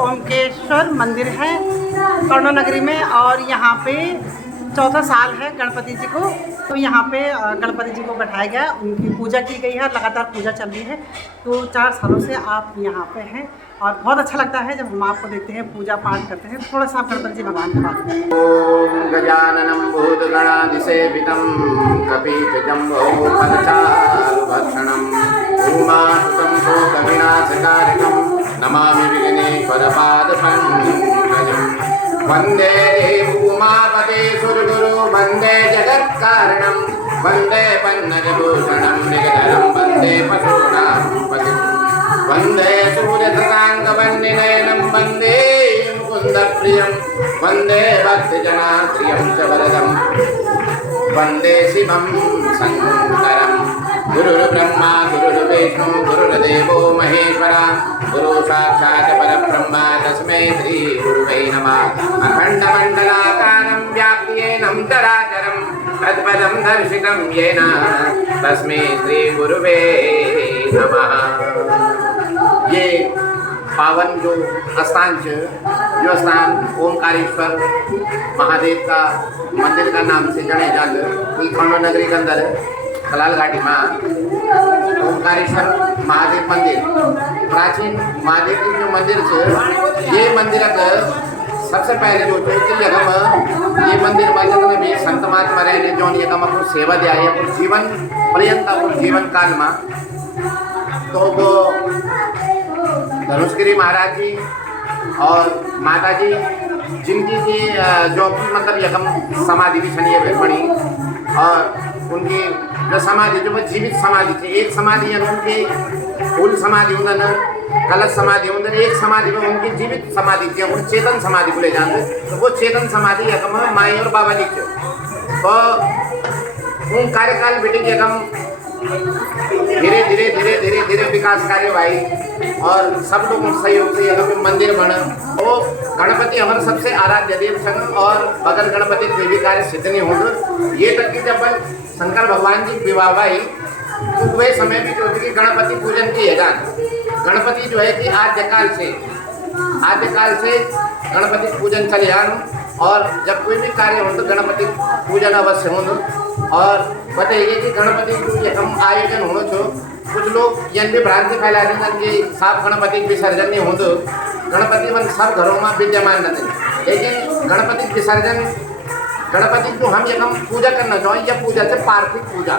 ओमकेश्वर मंदिर है कर्ण नगरी में और यहाँ पे चौथा साल है गणपति जी को। तो यहाँ पे गणपति जी को बैठाया गया, उनकी पूजा की गई है, लगातार पूजा चल रही है। तो 4 सालों से आप यहाँ पे हैं और बहुत अच्छा लगता है जब हम आपको देखते हैं, पूजा पाठ करते हैं। थोड़ा सा आप गणपति जी भगवान के बारे में। ओम गजाननं भूतगणाधिसेवितं कपितजम्बोफलचारुभक्षणं उमासुतं शोकविनाशकारिणं नमामि विघ्नेश्वरपादपङ्कजं। वन्दे उमापते सुरगुरु वन्दे जगत्कारणं वन्दे पन्नगभूषणं निगधरं वन्दे पशूनां पतिं वन्दे सूर्यशशाङ्कवर्णिनयनं वन्दे मुकुन्दप्रियं वन्दे भक्तजनाप्रियं च वरदं वन्दे शिवं शङ्करं। गुरुर्ब्रह्मा गुरुर्विष्णु गुरुर्देवो महेश्वरा गुरु साक्षात् परब्रह्म तस्मै श्री गुरुवे नमः। अखण्डमण्डलाकारं व्याप्त्येनं चराचरं तत्पदं दर्शितं येन तस्मै श्री गुरुवे नमः। ये पावन जो स्थान ओमकारेश्वर महादेव का मंदिर का नाम से जने जात कर्ण नगरी के अंदर कलाल घाटी में ओमकारेश्वर महादेव मंदिर प्राचीन महादेव की जो मंदिर से ये मंदिर का सबसे पहले जो कि यगम ये मंदिर में जितने भी संत महात्मा रहे जो यगम को सेवा दिया है जीवन पर्यंत जीवन काल में। तो वो धनुषगिरी महाराज जी और माता जी जिनकी की जो मतलब यकम समाधि भी शनि बनी और उनकी जो समाधि जो वो जीवित समाधि थी। एक समाधि उनकी फूल समाधि उन कलश समाधि उन एक समाधि में उनकी जीवित समाधि थी, उन चेतन समाधि को ले जाते। तो वो चेतन समाधि यकम माई और बाबा जी थे। तो उन कार्यकाल बेटे यकम धीरे धीरे धीरे धीरे धीरे विकास कार्य भाई और सब लोग सहयोग से यहाँ पे मंदिर बना। वो गणपति हमारे सबसे आराध्य देव संग और बगल गणपति कोई भी कार्य सिद्ध नहीं होगा। ये तक कि जब शंकर भगवान जी विवाह भाई तो वह समय भी जो है कि गणपति पूजन की है जान। गणपति जो है कि आद्यकाल से गणपति पूजन चले जान और जब कोई भी कार्य हो तो गणपति पूजन अवश्य हो। और बताइए कि गणपति जो हम आयोजन होना छो कुछ लोग यन भी भ्रांति फैला दें कि साफ गणपति विसर्जन नहीं हो तो गणपति मन सब घरों में विद्यमान रहते। लेकिन गणपति विसर्जन गणपति जो हम यकम पूजा करना चाहिए यह पूजा से पार्थिव पूजा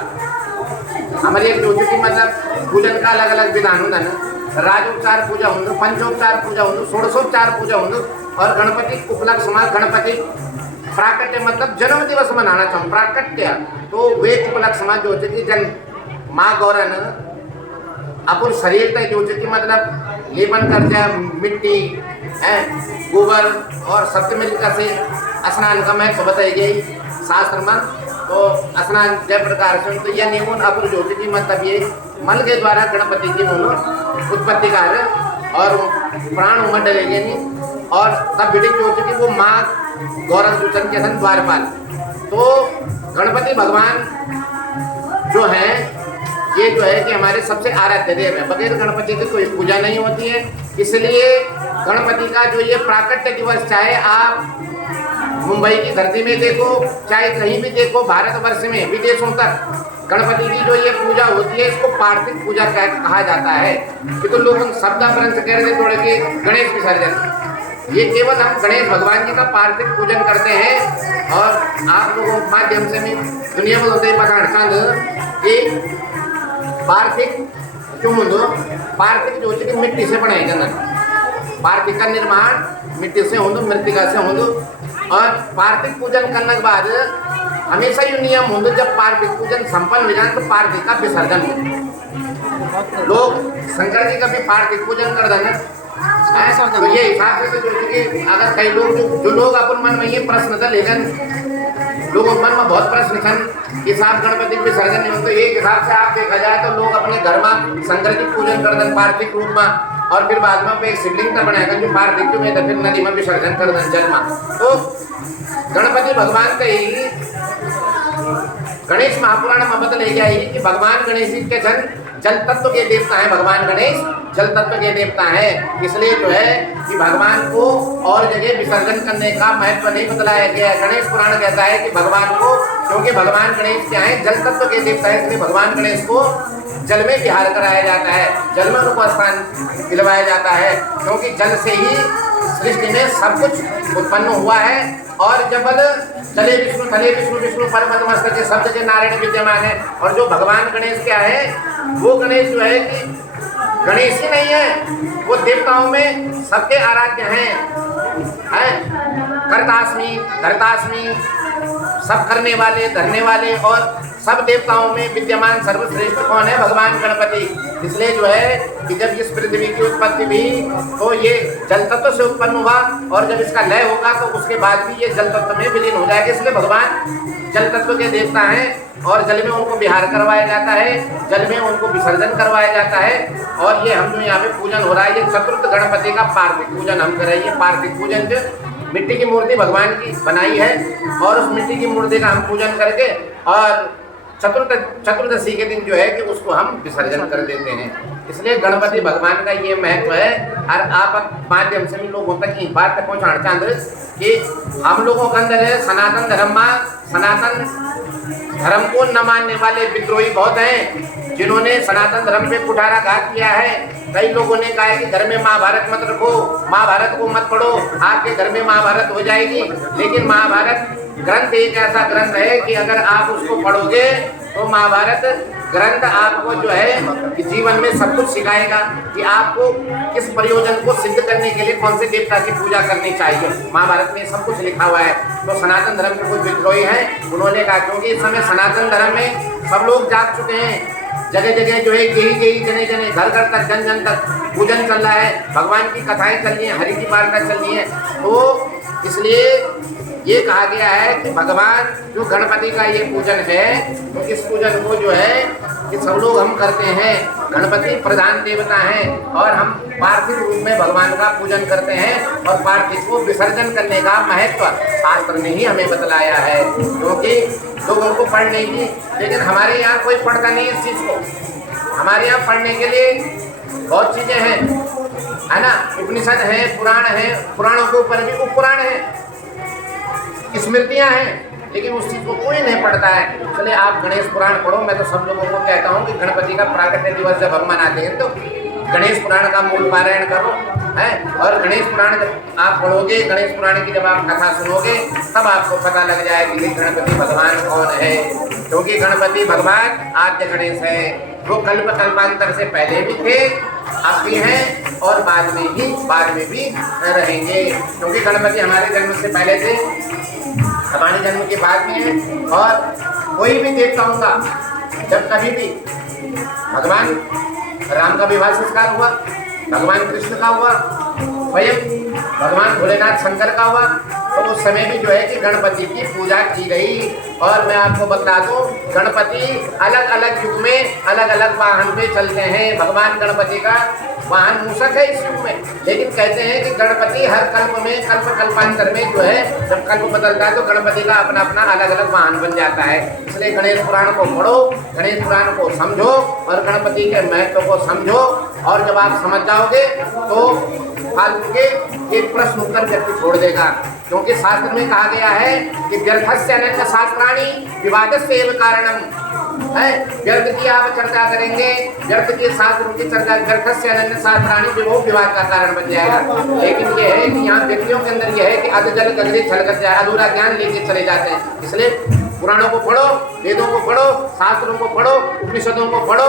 हमारी एक जो कि मतलब पूजन का अलग अलग विधान होता है ना। राजोपचार पूजा हो, पंचोपचार पूजा हो, षोडशोपचार पूजा हो और गणपति उपलक्ष्य समाज गणपति प्राकट्य मतलब जन्म दिवस मनाना चाहिए प्राकट्य। तो वे उपलक्ष्य समाज जो कि जन माँ गौरन अपन शरीर तक जो कि मतलब लेपन कर जाए मिट्टी गोबर और सप्तमिका से स्नान का महत्व बताई गई शास्त्र में। तो स्नान जय प्रकार से तो यह नियमन अपन जो कि मतलब ये मल के द्वारा गणपति की उत्पत्ति कार्य और प्राण उमड़ डलेंगे नहीं और तब बेटी जो कि वो माँ गौरव सूचन के सन द्वारपाल। तो गणपति भगवान जो है ये जो है कि हमारे सबसे आराध्य देव है। बगैर गणपति की कोई पूजा नहीं होती है। इसलिए गणपति का जो ये प्राकट्य दिवस चाहे आप मुंबई की धरती में देखो चाहे कहीं भी देखो भारतवर्ष में विदेशों तक गणपति की जो ये पूजा होती है इसको पार्थिव पूजा कहा जाता है। कि तो लोग शब्दाभ्रंश कह रहे थोड़े के गणेश विसर्जन ये केवल हम गणेश भगवान जी का पार्थिव पूजन करते हैं। और आप लोगों के माध्यम से भी दुनिया में होते पकड़ संग एक पार्थिव क्यों हो पार्थिव जो कि मिट्टी से बनाए जाना पार्थिव का निर्माण मिट्टी से हो मृतिका से हो। और पार्थिव पूजन करने के बाद हमेशा ये नियम हो जब पार्थिव पूजन संपन्न हो जाए तो पार्थिव का विसर्जन हो। लोग शंकर जी का भी पार्थिव पूजन कर देना। तो ये हिसाब से जो कि अगर कई लोग जो लोग अपन मन में ये प्रश्न था लेकिन लोगों मन में बहुत प्रश्न थे कि साहब गणपति विसर्जन नहीं हो। तो एक हिसाब से आप देखा जाए तो लोग अपने घर में शंकर जी पूजन कर दें पार्थिव रूप में और फिर बाद में एक शिवलिंग का बनाएगा जो पार्थिव में तो फिर नदी में विसर्जन कर दें जल में। तो गणपति भगवान का ही गणेश महापुराण में बदल गया कि भगवान गणेश जी के जन जल तत्व के देवता हैं भगवान गणेश, जल तत्व के देवता हैं। इसलिए जो है कि भगवान को और जगह विसर्जन करने का महत्व नहीं बतलाया गया है। गणेश पुराण कहता है कि भगवान को, क्योंकि भगवान गणेश क्या है, जल तत्व के देवता है, इसलिए भगवान गणेश को जल में विहार कराया जाता है, जल में उनको स्थान दिलवाया जाता है, क्योंकि जल से ही सृष्टि में सब कुछ उत्पन्न हुआ है। और जब चले विष्णु थले विष्णु, विष्णु परम मस्तक के शब्द के नारायण विद्यमान है। और जो भगवान गणेश क्या है, वो गणेश जो है कि गणेश ही नहीं है, वो देवताओं में सबके आराध्य हैं, कर्तास्मि धर्तास्मि, सब करने वाले धरने वाले, और सब देवताओं में विद्यमान सर्वश्रेष्ठ कौन है, भगवान गणपति। इसलिए जो है कि जब इस पृथ्वी की उत्पत्ति भी तो ये जल तत्व से उत्पन्न हुआ, और जब इसका लय होगा तो उसके बाद भी ये जल तत्व में विलीन हो जाएगा। इसलिए भगवान जल तत्व के देवता हैं, और जल में उनको विहार करवाया जाता है, जल में उनको विसर्जन करवाया जाता है। और ये हम जो यहाँ पे पूजन हो रहा है, ये चतुर्थ गणपति का पार्थिव पूजन हम कर रहे हैं। ये पार्थिव पूजन जो मिट्टी की मूर्ति भगवान की बनाई है, और उस मिट्टी की मूर्ति का हम पूजन करके और चतुर्दशी के दिन जो है कि उसको हम विसर्जन कर देते हैं। इसलिए गणपति भगवान का ये महत्व है। और आप माध्यम से भी लोगों तक ये बात पहुँचाना चाहते कि हम लोगों के अंदर है सनातन सनातन धर्म को न मानने वाले विद्रोही बहुत हैं, जिन्होंने सनातन धर्म पे कुठाराघात किया है। कई लोगों ने कहा है कि घर में महाभारत मत रखो, महाभारत को मत पढ़ो, आपके घर में महाभारत हो जाएगी। लेकिन महाभारत ग्रंथ एक ऐसा ग्रंथ है कि अगर आप उसको पढ़ोगे तो महाभारत ग्रंथ आपको जो है कि जीवन में सब कुछ सिखाएगा कि आपको किस प्रयोजन को सिद्ध करने के लिए कौन से देवता की पूजा करनी चाहिए। महाभारत में सब कुछ लिखा हुआ है। तो सनातन धर्म के कुछ विद्रोही हैं, उन्होंने कहा क्योंकि इस समय सनातन धर्म में सब लोग जाग चुके हैं, जगह जगह जो है यही जने जने घर घर तक जन जन तक पूजन चल रहा है, भगवान की कथाएं चल रही हैं, हरि की वार्ता चल रही है। तो इसलिए ये कहा गया है कि भगवान जो गणपति का ये पूजन है, तो इस पूजन को जो है कि सब लोग हम करते हैं। गणपति प्रधान देवता हैं, और हम पार्थिव रूप में भगवान का पूजन करते हैं। और पार्थिव को विसर्जन करने का महत्व शास्त्र ने ही हमें बतलाया है, क्योंकि लोगों को पढ़ने की, लेकिन हमारे यहाँ कोई पढ़ता नहीं इस चीज़ को। हमारे यहाँ पढ़ने के लिए बहुत चीज़ें हैं, है ना, उपनिषद है, पुराण है, पुराणों के ऊपर भी उपपुराण है, स्मृतियाँ हैं, लेकिन उस चीज़ को कोई नहीं पढ़ता है। चलिए आप गणेश पुराण पढ़ो। मैं तो सब लोगों को कहता हूँ कि गणपति का प्राकट्य दिवस जब हम मनाते हैं तो गणेश पुराण का मूल पारायण करो, है। और गणेश पुराण जब आप पढ़ोगे, गणेश पुराण की जब आप कथा सुनोगे, तब आपको पता लग जाएगा कि गणपति भगवान कौन है। क्योंकि गणपति भगवान आद्य गणेश है, वो कल्पांतर से पहले भी थे, अब भी हैं, और बाद में भी रहेंगे। क्योंकि गणपति हमारे जन्म से पहले थे, हमारे जन्म के बाद में है। और कोई भी देवताओं का जब कभी भी भगवान राम का विवाह संस्कार हुआ, भगवान कृष्ण का हुआ, स्वयं भगवान भोलेनाथ शंकर का हुआ, तो उस समय भी जो है कि गणपति की पूजा की गई। और मैं आपको बता दूं, गणपति अलग अलग युग में अलग अलग वाहन पे चलते हैं। भगवान गणपति का वाहन मूषक है इस युग में, लेकिन कहते हैं कि गणपति हर कल्प में कल्पांतर में जो है जब कल्प बदलता है तो गणपति का अपना अपना अलग अलग वाहन बन जाता है। इसलिए गणेश पुराण को पढ़ो, गणेश पुराण को समझो, और गणपति के महत्व को समझो। और जब आप समझ जाओगे तो फालतू के एक प्रश्न उत्तर व्यक्ति छोड़ देगा। क्योंकि शास्त्र में कहा गया है कि व्यर्थस्य अनन्य शास्त्राणि विवादस्य एव कारणम है। व्यर्थ की आप चर्चा करेंगे, व्यर्थ के शास्त्रों की चर्चा, व्यर्थस्य अनन्य शास्त्राणि वो विवाद का कारण बन जाएगा। लेकिन ये है कि यहाँ व्यक्तियों के अंदर ये है कि अधजल गगरे छलकत जाए, अधूरा ज्ञान लेके चले जाते हैं। इसलिए पुराणों को पढ़ो, वेदों को पढ़ो, शास्त्रों को पढ़ो, उपनिषदों को पढ़ो,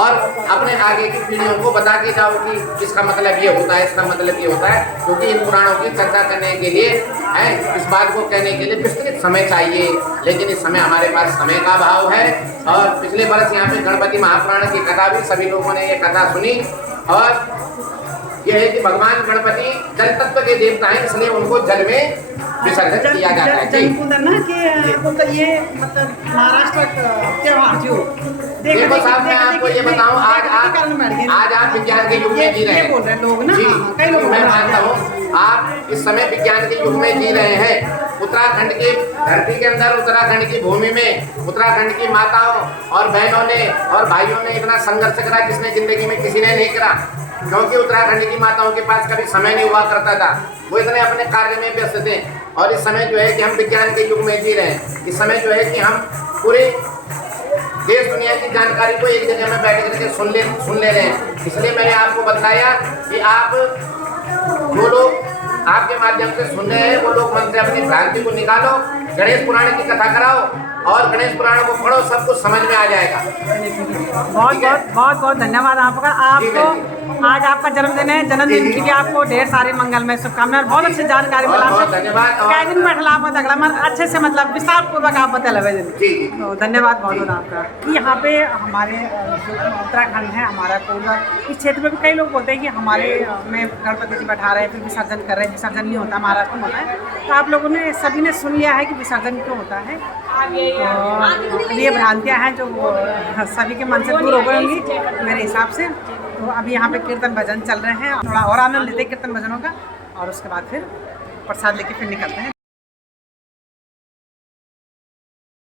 और अपने आगे की पीढ़ियों को बता के जाओ कि इसका मतलब ये होता है, इसका मतलब ये होता है। क्योंकि इन पुराणों की चर्चा करने के लिए है, इस बात को कहने के लिए विस्तृत समय चाहिए, लेकिन इस समय हमारे पास समय का अभाव है। और पिछले वर्ष यहाँ पे गणपति महापुराण की कथा भी सभी लोगों ने ये कथा सुनी। और यह है कि भगवान गणपति जल तत्व के देवता हैं, इसलिए उनको जल में विसर्जन किया जाता है। तो ये मतलब महाराष्ट्र त्योहार जो देखो साहब, मैं आपको ये बताऊं, आज आप विज्ञान के युग में जी रहे हैं लोग ना। मैं मानता हूँ आप इस समय विज्ञान के युग में जी रहे हैं। उत्तराखंड की धरती के अंदर, उत्तराखंड की भूमि में उत्तराखंड की माताओं और बहनों ने और भाइयों ने इतना संघर्ष करा जिसने जिंदगी में किसी ने नहीं करा, क्योंकि उत्तराखंड की माताओं के पास कभी समय नहीं हुआ करता था। वो इतने अपने कार्य में व्यस्त थे। और इस समय जो है कि हम विज्ञान के युग में जी रहे हैं। इस समय जो है कि हम पूरे देश दुनिया की जानकारी को एक जगह में बैठ करके सुन ले रहे हैं। इसलिए मैंने आपको बताया कि आप जो लोग आपके माध्यम से सुन रहे हैं वो लोग मन से अपनी भ्रांति को निकालो, गणेश पुराण की कथा कराओ और गणेश पुराण को पढ़ो, सब कुछ समझ में आ जाएगा। बहुत धन्यवाद आपका। आपको आज आपका जन्मदिन है, जन्मदिन की भी आपको ढेर सारी मंगलमय शुभकामनाएं। बहुत अच्छी जानकारी मिला आपसे। धन्यवाद। कैदिन बैठला आप तगड़ा मन अच्छे से मतलब विस्तार पूर्वक आप बता लगे। तो धन्यवाद बहुत बहुत आपका। यहाँ पे हमारे जो उत्तराखंड है हमारा पूरा, इस क्षेत्र में भी कई लोग बोलते हैं कि हमारे में गणपति जी बैठा रहे हैं फिर विसर्जन कर रहे हैं, विसर्जन नहीं होता, महाराष्ट्र में होता है। तो आप लोगों ने सभी ने सुन लिया है कि विसर्जन क्यों होता है। तो ये भ्रांतियाँ हैं जो सभी के मन से दूर हो गई होंगी मेरे हिसाब से। तो अभी यहाँ पे कीर्तन भजन चल रहे हैं, थोड़ा और आनंद लेते हैं कीर्तन भजनों का और उसके बाद फिर प्रसाद लेके फिर निकलते हैं।